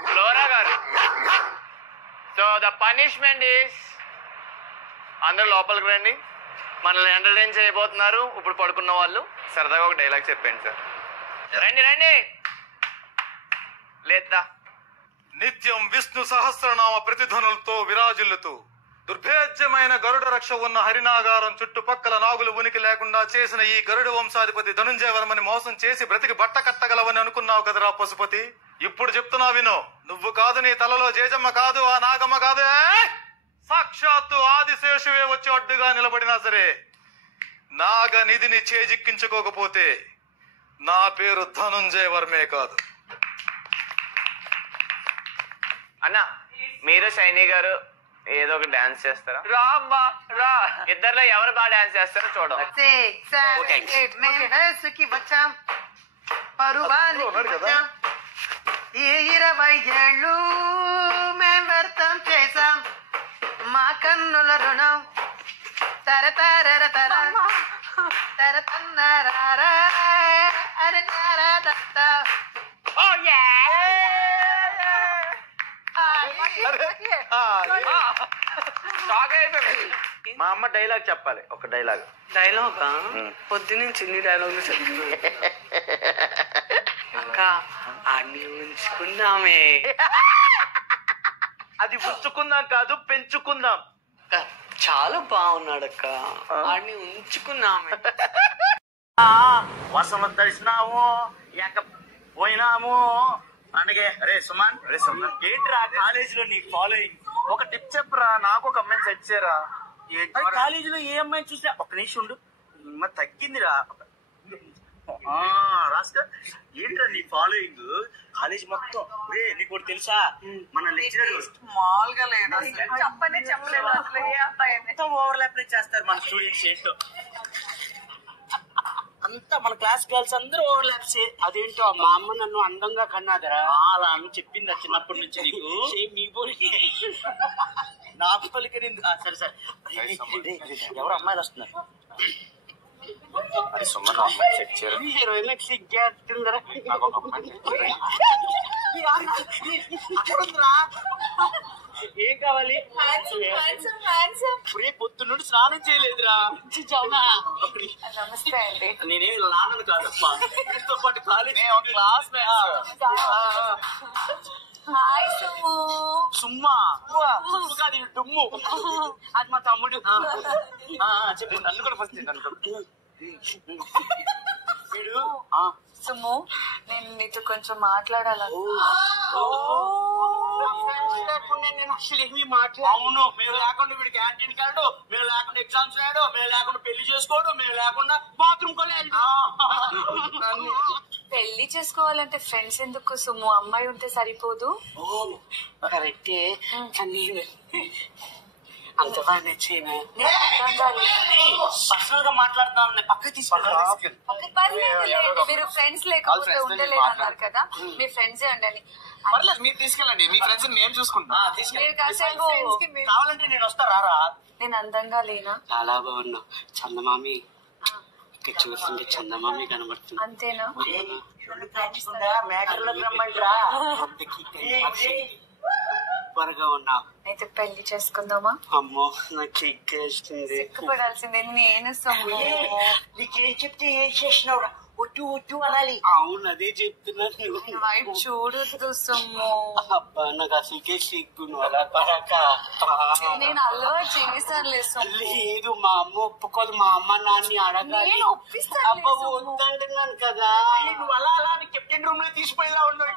ఫ్లోరా గారు, సో ద పనిష్మెంట్ ఈస్ అందరూ లోపలికి రండి. మనల్ని ఎంటర్టైన్ చేయబోతున్నారు ఇప్పుడు పడుకున్న వాళ్ళు. సరదాగా ఒక డైలాగ్ చెప్పండి సార్. రండి రండి, లేదా నిత్యం విష్ణు సహస్రనామ ప్రతిధ్వనులతో విరాజిల్లుతూ దుర్భేద్యమైన గరుడ రక్ష ఉన్న హరినాగారం చుట్టుపక్కల నాగులు ఉనికి లేకుండా చేసిన ఈ గరుడ వంశాధిపతి ధనుంజయ వర్మని మోసం చేసి బ్రతికి బట్ట కట్టగలవని అనుకున్నావు కదరా పశుపతి. ఇప్పుడు చెప్తున్నా విను. నువ్వు కాదు, నీ తలలో జేజమ్మ కాదు, ఆ నాగమ్మ కాదు, సాక్షాత్తు ఆదిశేషువే వచ్చి అడ్డుగా నిలబడినా సరే నాగ నిధిని చేజిక్కించుకోకపోతే నా పేరు ధనుంజయ వర్మే కాదు. అన్న, మీరు షైనీ గారు ఏదో ఒక డాన్స్ చేస్తారా? రామ్మా రా. ఇద్దరులో ఎవరు బాగా డాన్స్ చేస్తారో చూడం. ఈ 20 ఏళ్ళు మేం వ్యర్థం చేశాం, మా కన్నుల రుణం తరతర తర తర తన్నరారా అరే తర తత్త. మా అమ్మ డైలాగ్ చెప్పాలి, ఒక డైలాగ్. డైలాగా? పొద్దునుంచి ఇన్ని డైలాగులు చెప్తున్నా. అక్క అన్ని ఉంచుకుందామే. అది ఉంచుకుందాం కాదు పెంచుకుందాం. చాలా బాగున్నాడక్క, ఆడిని ఉంచుకున్నాము. వర్షంలో తడిసినాము, ఎక్క పోయినాము. అందుకే రే సుమన్ ఏంట్రా కాలేజీలో నీకు ఫాలోయింగ్? ఒక టిప్ చెప్పరా, నాకు ఒక అమ్మాయిని సెట్ చేయరా. కాలేజీలో ఏ అమ్మాయిని చూసా ఒక్క నిమిషం ఉండు, తగ్గిందిరా రాస్క. ఏంట్రా నీ ఫాలోయింగ్ కాలేజ్ మొత్తం? నీకు ఒకటి తెలుసా, మన లెక్చరర్ మామూలుగా లేదు అసలు, చెప్పలేదు అసలు. ఏ అబ్బాయి మొత్తం ఓవర్లాప్ చేస్తారు మన స్టూడెంట్స్ ఏంటో. అంతా మన క్లాస్ గర్ల్స్ అందరూ ఓవర్లాప్స్. అదేంటో మా అమ్మ నన్ను అందంగా కన్నాదరా. అలా అని చెప్పింది చిన్నప్పటి నుంచి నీకు. మీ పోలికి నాకు పలికని. సరే సరే, ఎవరు అమ్మాయిలు వస్తున్నారు? అరే సుమన్ అమ్మాయి సెట్ చేయరు. ఏం కావాలి? పొద్దు నుండి స్నానం చేయలేదురా. నమస్తే అండి. నేనేం నాన్నను కాదమ్మా, వీటితో పాటు college class hi Summu. Sushma కాదు, డుమ్ము. అది మా తమ్ముడు. చెప్పు, నన్ను కూడా ఫస్ట్ వీడు. సుమ్ము, నేను నీతో కొంచెం మాట్లాడాలను. నేను అసలు ఏమీ మాట్లాడు. అవును, మేము లేకుండా వీడు క్యాంటీన్ కాడు, మేము లేకుండా ఎగ్జామ్స్ రాడు, మేము లేకుండా పెళ్లి చేసుకోడు, మేము లేకుండా బాత్రూమ్ కొలేదు. పెళ్లి చేసుకోవాలంటే ఫ్రెండ్స్ ఎందుకు సుమ్ము? అమ్మాయి ఉంటే సరిపోదు? కరెక్టే, కానీ అంత బాగా నచ్చేనా? పర్సనల్ గా మాట్లాడుతున్నాం, పక్కకి తీసుకుంటాం. మీరు ఫ్రెండ్స్ లేకపోతే ఉండలేదన్నారు కదా, మీ ఫ్రెండ్సే అండి. పర్లేదు, మీరు తీసుకెళ్ళండి, మీ ఫ్రెండ్స్ మేము చూసుకుంటాం. కావాలంటే నేను వస్తా, రారా? నేను అందంగా లేనా? చాలా బాగున్నావు చందమామి. ఇక్కడ చూస్తుంటే చందమామి కనబడుతుంది. అంతేనా? త్వరగా ఉన్నావు. అయితే పెళ్లి చేసుకుందామా? అమ్మో, నాకు ఎక్కేస్తుంది. సిగ్గుపడాల్సిందే నేను. సొమ్ము నీకేం చెప్తే ఏం చేసినావురా? ఒట్టు ఒట్టు అనాలి. అవును, అదే చెప్తున్నాను. వైపు చూడొద్దు సొమ్ము. అబ్బా, నాకు అసలుకే సిగ్గు. అలా పడక. నేను అలవాటు చేశానులే సొమ్ము. లేదు, మా అమ్మ ఒప్పుకోదు. మా అమ్మ నాన్ని అడగాలి. నేను ఒప్పిస్తాను. అబ్బా, వద్దంటున్నాను కదా. నువ్వు అలా అలా కెప్టెన్ రూమ్ లో తీసిపోయేలా ఉన్నావు.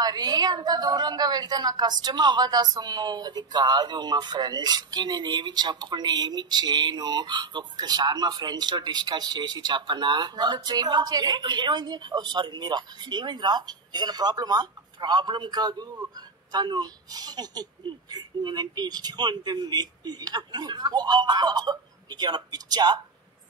మరీ అంత దూరంగా వెళ్తే నాకు కష్టం అవ్వదా సొమ్ము? అది కాదు, మా ఫ్రెండ్స్ కి నేను ఏమి చెప్పకుండా ఏమి చేయను. ఒక్కసారి మా ఫ్రెండ్స్ తో డిస్కస్ చేసి చెప్పనా? నన్ను ప్రేమించేది ఏమైంది? సారీ మీరా, ఏమైందిరా? ఏదైనా ప్రాబ్లమా? ప్రాబ్లం కాదు, తను నేనంటే ఇష్టం అంటుంది. నీకేమైనా పిచ్చా?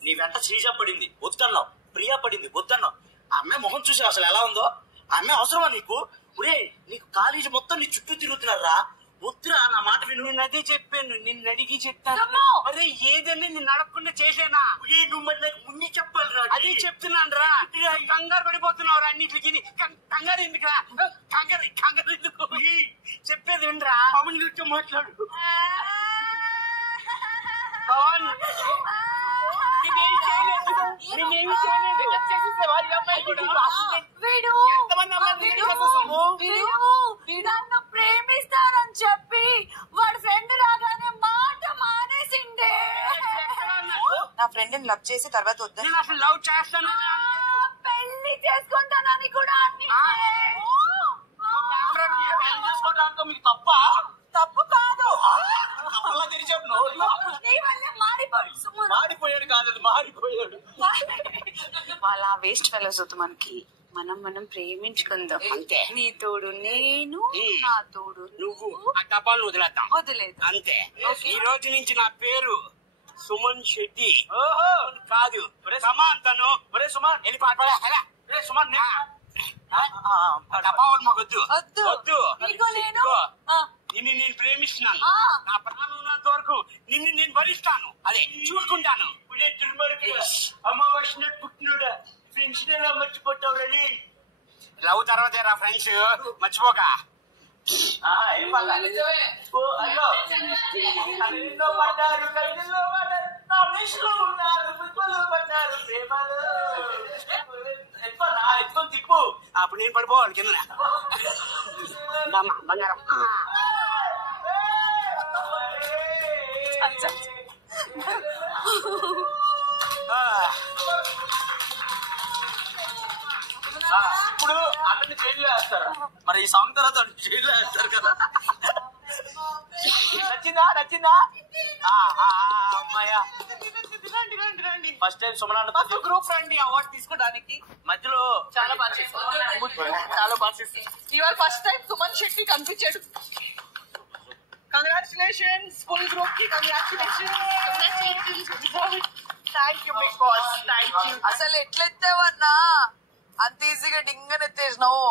నీ వెంట శ్రీజ పడింది వద్దన్నావు, ప్రియా పడింది వద్దన్నావు. ఆ అమ్మాయి మొహం చూసి అసలు ఎలా ఉందో? ఆ అమ్మాయి అవసరమా నీకు? ఒరే, నీకు కాలేజీ మొత్తం నీ చుట్టూ తిరుగుతున్నారా? వద్దురా, నా మాట విను. నేను అదే చెప్పాను, నిన్ను అడిగి చెప్తాను. అరే, ఏదన్నా నిన్ను అడగకుండా చేసేనా? నువ్వు మరి నాకు ముందే చెప్పాలిరా. అదే చెప్తున్నాను రా. కంగారు పడిపోతున్నావు రా అన్నిటికి. కంగారు ఎందుకురా? కంగారు ఎందుకు? చెప్పేది వినరా? పవన్ గారితో మాట్లాడు. పవన్, నన్ను ప్రేమిస్తానని చెప్పి వాడి ఫ్రెండ్ రాగానే మాట మానేసిండే. నా ఫ్రెండ్ లవ్ చేసి తర్వాత వద్దా? నేను అసలు లవ్ చేస్తాను, పెళ్లి చేసుకుంటానని కూడా చేసుకోవడానికి మీకు తప్ప? తప్పు కాదు, అలా తెరిచాడు. నీ వల్లే మారిపోయాడు. మాడిపోయాడు కాదు, అది మాడిపోయాడు. వాళ్ళ వేస్ట్ ఫెలోస్ వద్దు మనకి. మనం ప్రేమించుకుందాం అంతే. నీ తోడు నేను, నా తోడు నువ్వు. ఆ డబ్బాలు వదిలేద్దాం. వదిలేదు అంతే. ఈ రోజు నుంచి నా పేరు సుమన్ శెట్టి కాదు, సమాన్. తను సుమన్ వెళ్ళి పాట సుమన్ డబ్బా మాకొద్దు. వద్దు. నిన్ను నేను ప్రేమిస్తున్నాను. నా ప్రాణం ఉన్నంత వరకు నిన్ను నేను భరిస్తాను. అదే చూసుకుంటాను. అమ్మ వచ్చినట్టు పుట్టినోడా, ఫ్రెండ్స్ ఎలా మర్చిపోతావు? రెడీ లవ్ తర్వాతే రా ఫ్రెండ్స్, మర్చిపోక. పడ్డారు, కళ్ళల్లో పడ్డారు, నా వయసులో ఉన్నారు, పుష్పలు పడ్డారు, ప్రేమలు. తిప్పు. అప్పుడు నేను పడిపోవాలి కింద. బంగారం. ఇప్పుడు అతన్ని జైల్లో వేస్తారు, మరి ఈ సాంగ్ తర్వాత జైల్లో వేస్తారు కదా. నచ్చిందా అమ్మాయ్యా. ఫస్ట్ టైం సుమనాన్న గ్రూప్ రండి అవార్డు తీసుకోవడానికి. మధ్యలో చాలా బాగా చేశారు. ఇవాళ ఫస్ట్ టైం సుమన్ శెట్టి కనిపించాడు. కంగ్రాచులేషన్స్ ఫుల్ గ్రూప్ కి. Congratulations. Thank you big boss. Thank you. అసలు ఎట్లెత్తావన్నా అంత ఈజీగా డింగనెత్తేసినావు.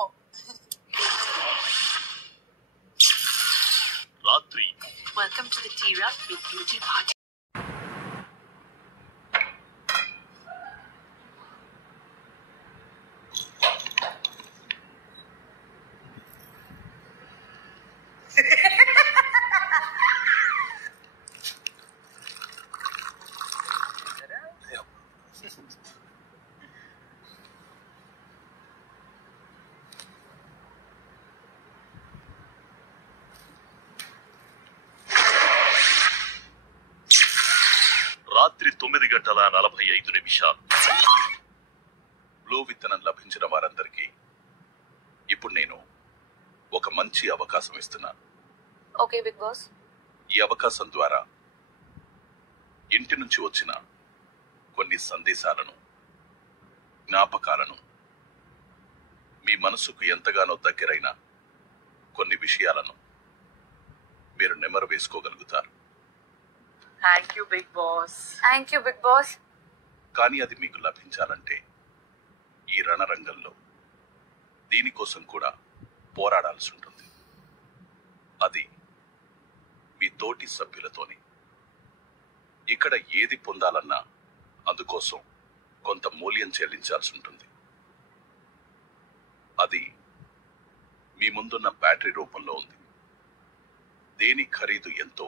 రాత్రి వెల్కమ్ టు ది టీరా బ్యూటీ పార్టీ. రాత్రి 9:45 బ్లూ విత్తనం లభించిన వారందరికీ ఇప్పుడు నేను ఒక మంచి అవకాశం ఇస్తున్నాను. Okay Bigg Boss. ఈ అవకాశం ద్వారా ఇంటి నుంచి వచ్చిన కొన్ని సందేశాలను, జ్ఞాపకాలను, మీ మనసుకు ఎంతగానో దగ్గరైన కొన్ని విషయాలను మీరు నెమరు వేసుకోగలుగుతారు. Thank you big boss. Thank you big boss. కానీ అది మీకు లభించాలంటే ఈ రణరంగంలో దీనికోసం కూడా పోరాడాల్సి ఉంటుంది. అది మీ తోటి సభ్యులతోనే. ఇక్కడ ఏది పొందాలన్నా అందుకోసం కొంత మూల్యం చెల్లించాల్సి ఉంటుంది. అది మీ ముందున్న బ్యాటరీ రూపంలో ఉంది. దేని ఖరీదు ఎంతో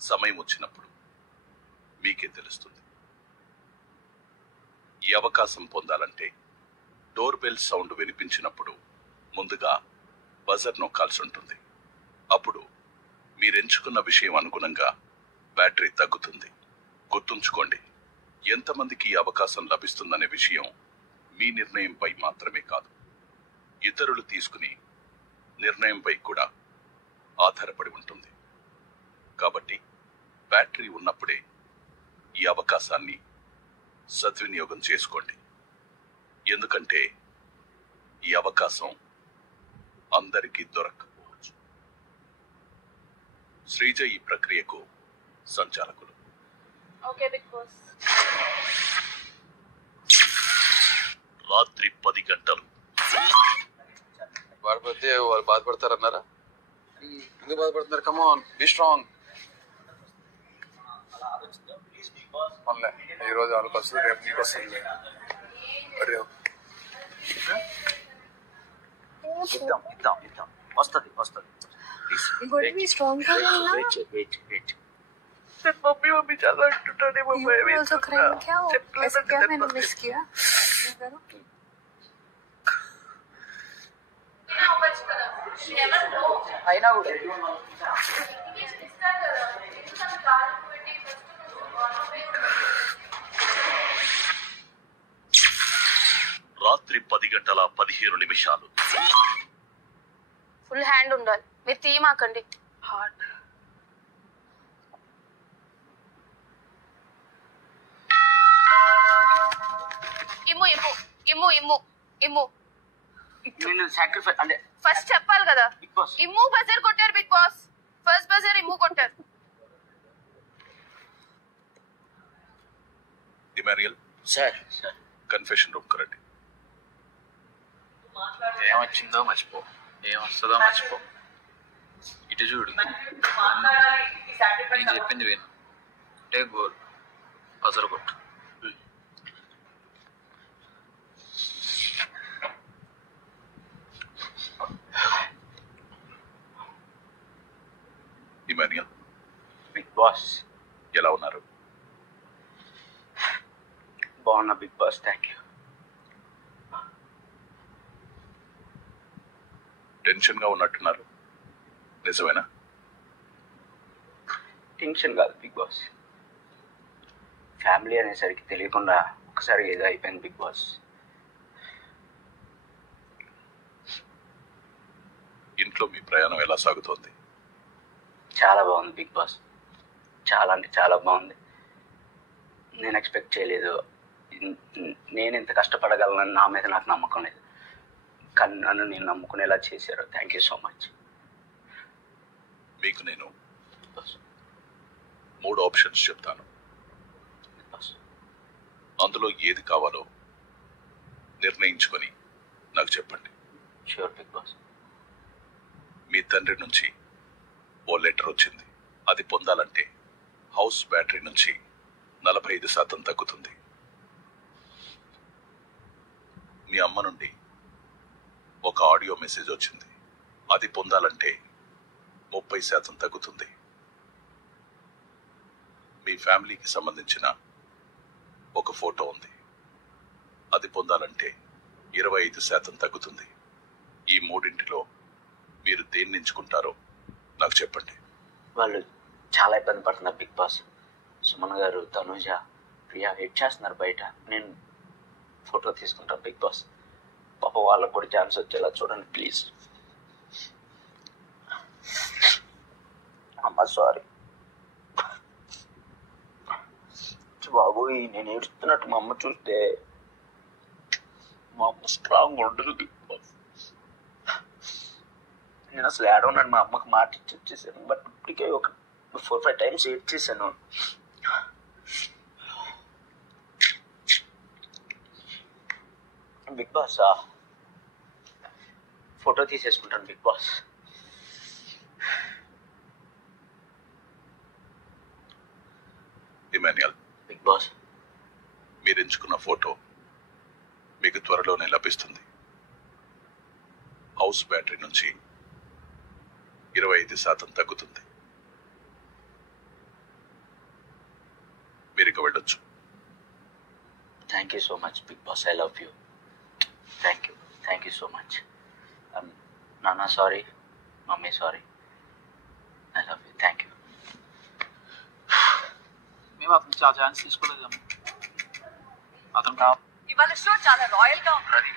సమయం వచ్చినప్పుడు మీకే తెలుస్తుంది. ఈ అవకాశం పొందాలంటే డోర్ బెల్ సౌండ్ వినిపించినప్పుడు ముందుగా బజర్ నొక్కాల్సి ఉంటుంది. అప్పుడు మీరెంచుకున్న విషయం అనుగుణంగా బ్యాటరీ తగ్గుతుంది. గుర్తుంచుకోండి, ఎంతమందికి ఈ అవకాశం లభిస్తుందనే విషయం మీ నిర్ణయంపై మాత్రమే కాదు, ఇతరులు తీసుకుని నిర్ణయంపై కూడా ఆధారపడి ఉంటుంది. కాబట్టి బ్యాటరీ ఉన్నప్పుడే ఈ అవకాశాన్ని సద్వినియోగం చేసుకోండి. ఎందుకంటే ఈ అవకాశం అందరికీ దొరకకపోవచ్చు. శ్రీజ ఈ ప్రక్రియకు సంచాలకులు. Okay Bigg Boss. రాత్రి 10 గంటలు. వాడిపోతే వాళ్ళు బాధపడతారన్నారా? ఎందుకు బాధపడుతున్నారు? Come on, be strong. ఈ రోజు వాళ్ళకి వస్తుంది, రేపు నీకు వస్తుంది. ఇద్దాం వస్తుంది. మమ్మీ చాలా అంటుంటానే. అయినా కూడా రాత్రి 10:15. ఫుల్ హ్యాండ్ ఉండాలి. మీరు తీయమాకండి. హార్ట్ ఇమ్ము ఇమ్ము ఇమ్ము ఇమ్ము ఇమ్ము. నేను సాక్రిఫైస్ అంటే ఫస్ట్ చెప్పాలి కదా. బిగ్ బాస్ ఇమ్ము బజర్ కొట్టారు big boss. First buzzer Immu కొట్టారు. ఇమాన్యుయల్ సార్ కన్ఫెషన్ రూమ్ కరండి. ఏమొచ్చిందో మర్చిపో, ఏమొస్తుందో మర్చిపో. ఇటు చూడు, నేను చెప్పింది విను. టేక్ గోల్, పసరు కొట్టు. ఇమాన్యుయల్, బిగ్ బాస్ ఎలా ఉన్నారు? బాగున్నా Bigg boss, thank you. Tension గా ఉన్నట్టున్నారు, నిజమేనా? టెన్షన్ కాదు బిగ్ బాస్, ఫ్యామిలీ అనేసరికి తెలియకుండా ఒకసారి ఏదో అయిపోయింది బిగ్ బాస్. ఇంట్లో మీ ప్రయాణం ఎలా సాగుతోంది? చాలా బాగుంది బిగ్ బాస్, చాలా అంటే చాలా బాగుంది. నేను ఎక్స్పెక్ట్ చేయలేదు నేను ఇంత కష్టపడగలనని. నా మీద నాకు నమ్మకం లేదు, కానీ నన్ను నేను నమ్ముకునేలా చేశారు. Thank you so much. మీకు నేను 3 ఆప్షన్స్ చెప్తాను. అందులో ఏది కావాలో నిర్ణయించుకొని నాకు చెప్పండి. Sure big boss. మీ తండ్రి నుంచి ఓ లెటర్ వచ్చింది, అది పొందాలంటే హౌస్ బ్యాటరీ నుంచి 45% తగ్గుతుంది. మీ అమ్మ నుండి ఒక ఆడియో మెసేజ్ వచ్చింది, అది పొందాలంటే 30% తగ్గుతుంది. మీ ఫ్యామిలీకి సంబంధించిన ఒక ఫోటో ఉంది, అది పొందాలంటే 25% తగ్గుతుంది. ఈ 3 మీరు దేన్ని ఎంచుకుంటారో నాకు చెప్పండి. వాళ్ళు చాలా ఇబ్బంది పడుతున్నారు బిగ్ బాస్. సుమన్ గారు, తనుజ, ప్రియా వెయిట్ చేస్తున్నారు బయట. నేను ఫోటో తీసుకుంటాను బిగ్ బాస్. పాప వాళ్ళకు కూడా ఛాన్స్ వచ్చేలా చూడండి ప్లీజ్. అమ్మ సారీ బాబు, నేను ఏడుస్తున్నట్టు మా అమ్మ చూస్తే మా అమ్మ స్ట్రాంగ్ ఉండదు బిగ్ బాస్. నేను అసలు ఏడవన్నాను, మా అమ్మకి మాట ఇచ్చి వచ్చేసాను. బట్ ఇప్పటికే ఒక 4-5 టైమ్స్ ఏడ్ చేశాను. బిగ్ బాస్ ఫోటో తీసేసుకుంటాను big boss. Emmanuel, big boss మీరు ఎంచుకున్న ఫోటో మీకు త్వరలోనే లభిస్తుంది. హౌస్ బ్యాటరీ నుంచి 25% తగ్గుతుంది. మీరు ఇక వెళ్ళొచ్చు. Thank you so much big boss. I love you. Thank you so much. నాన్న sorry, mummy sorry. I love you. Thank you. మేము అతను చాలా ఛాన్స్ తీసుకోలేదు. అతను ఇవాళ షో చాలా రాయల్ గా ఉంది.